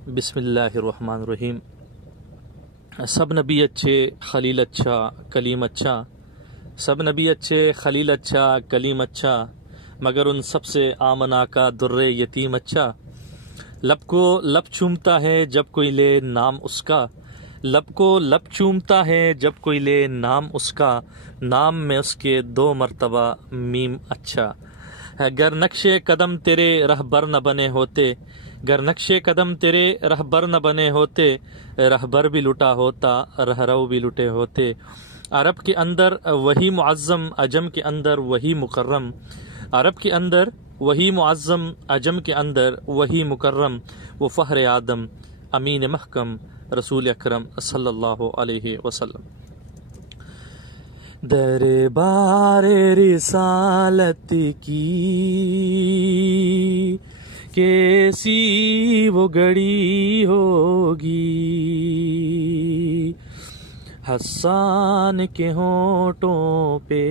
बिस्मिल्लाहिर्रहमानिर्रहीम। सब नबी अच्छे, खलील अच्छा, कलीम अच्छा। सब नबी अच्छे, खलील अच्छा, कलीम अच्छा, मगर उन सब से आमना का दुर्रे यतीम अच्छा। लब को लब चूमता है जब कोई ले नाम उसका, लब को लब चूमता है जब कोई ले नाम उसका, नाम में उसके 2 मर्तबा मीम अच्छा है। गर नक्शे कदम तेरे रहबर न बने होते, गर नक्शे कदम तेरे रहबर न बने होते, रहबर भी लुटा होता, रहरव भी लुटे होते। अरब के अंदर वही मुअज़्ज़म, अजम के अंदर वही मुकर्रम, अरब के अंदर वही मुअज़्ज़म, अजम के अंदर वही मुकर्रम। वो फ़हर आदम, अमीन महकम, रसूल अकरम सल्लल्लाहु अलैहि वसल्लम। दरबार रिसालत की कैसी वो घड़ी होगी, हस्सान के होठों पे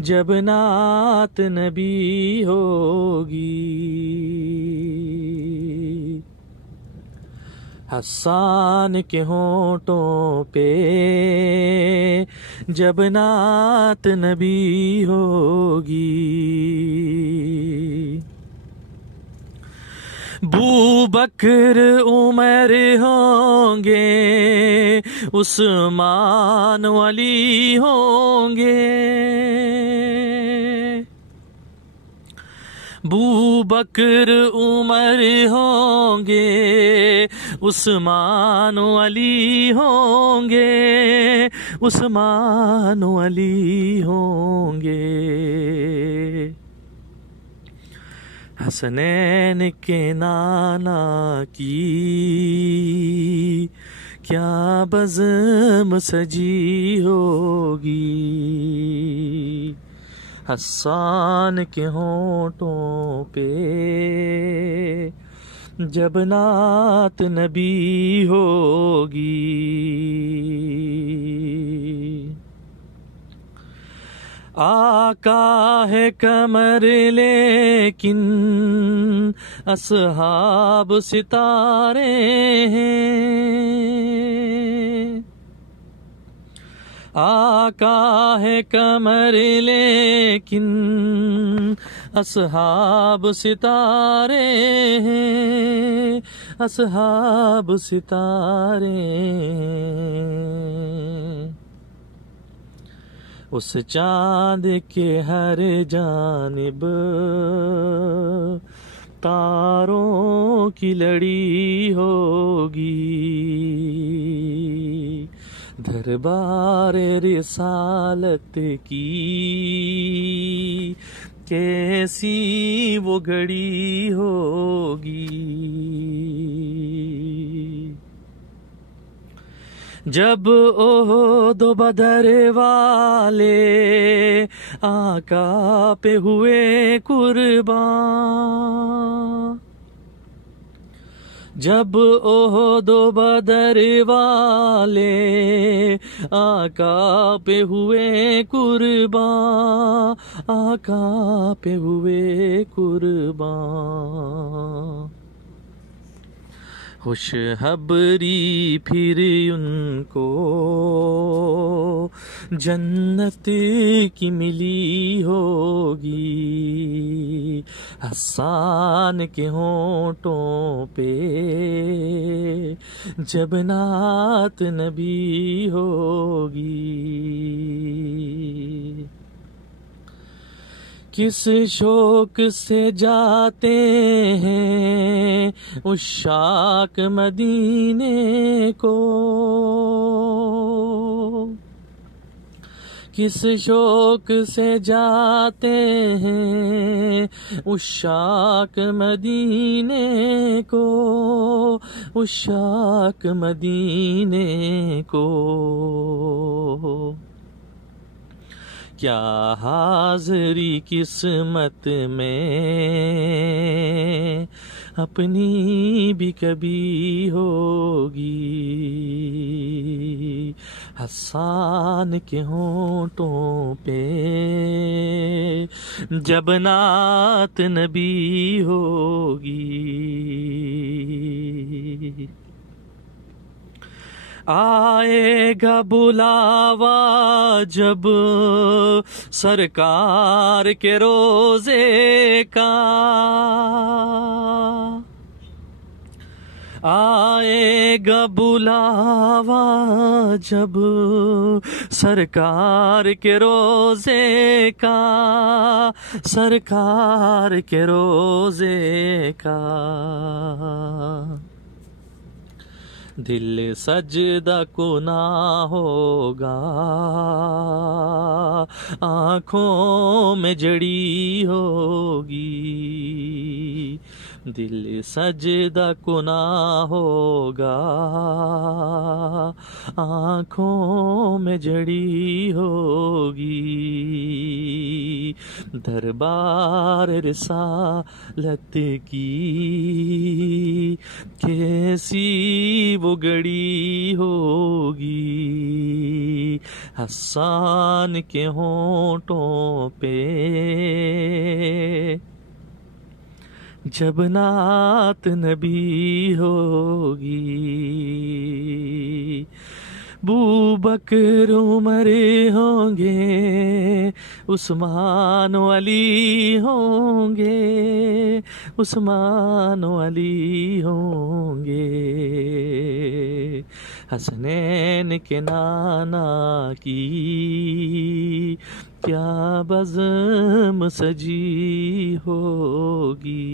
जब नात नबी होगी, हस्सान के होठों पे जब नात नबी होगी। बू बकर उमर होंगे, उस्मान अली होंगे, बू बकर उमर होंगे, उस्मान अली होंगे, उस्मान अली होंगे। हसनैन के नाना की क्या बज़म सजी होगी, हस्सान के होठों पे जब नात नबी होगी। आका है कमर लेकिन असहाब सितारे हैं, आका है कमर लेकिन असहाब सितारे हैं, असहाब सितारे हैं। उस चाँद के हर जानिब तारों की लड़ी होगी, दरबार रिसालत की कैसी वो घड़ी होगी। जब ओहद बदर वाले आका पे हुए कुर्बान, जब ओहद बदर वाले आका पे हुए कुर्बान, आका पे हुए कुर्बान। खुशखबरी फिर उनको जन्नत की मिली होगी, हस्सान के होठों पे जब नात नबी होगी। किस शौक से जाते हैं उशाक मदीने को, किस शौक से जाते हैं उशाक मदीने को, उशाक मदीने को। क्या हाज़री किस्मत में अपनी भी कभी होगी, हस्सान के होठों पे जब नात नबी होगी। आएगा बुलावा जब सरकार के रोजे का, आएगा बुलावा जब सरकार के रोजे का, सरकार के रोजे का। दिल सजदा कुना होगा, आँखों में जड़ी होगी। दिल सजदा कुना होगा, आँखों में जड़ी होगी। दरबार रिसालत की कैसी वो घड़ी होगी। हसन के होंठों पे जब नात नबी होगी। बूबकर उमर होंगे, उस्मान अली होंगे, उस्मान अली होंगे। हसनैन के नाना की क्या बज़्म सजी होगी।